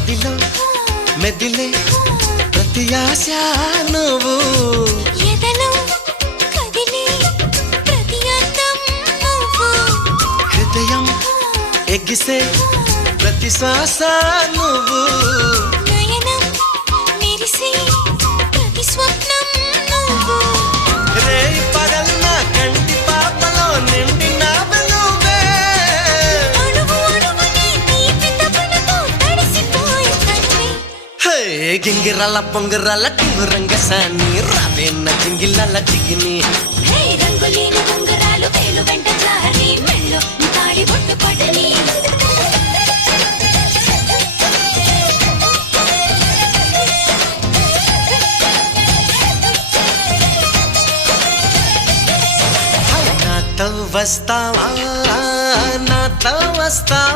మదిలో మెదిలే ప్రతి ఆశ నువ్వు ఎదలో కదిలే ప్రతి అందం నువ్వు హృదయం ఎగిసే ప్రతి శ్వాస నువ్వు నయనం మెరిసే ప్రతి స్వప్నం నువ్వు రేయి పగలన కంటి పాపలో నిండిన నువ్వే అడుగు అడుగుని తీపి తపనతో తడిసిపోయే తనువే హే గింగిరాల పొంగిరాల టింగురంగ సాని రావేన్న జింగిలాల జిగిని హే రంగులేని ఉంగరాలు వేలు వెంట జారి మెళ్ళో తాళి బొట్టు పడని నాతో వస్తావా నాతో వస్తావా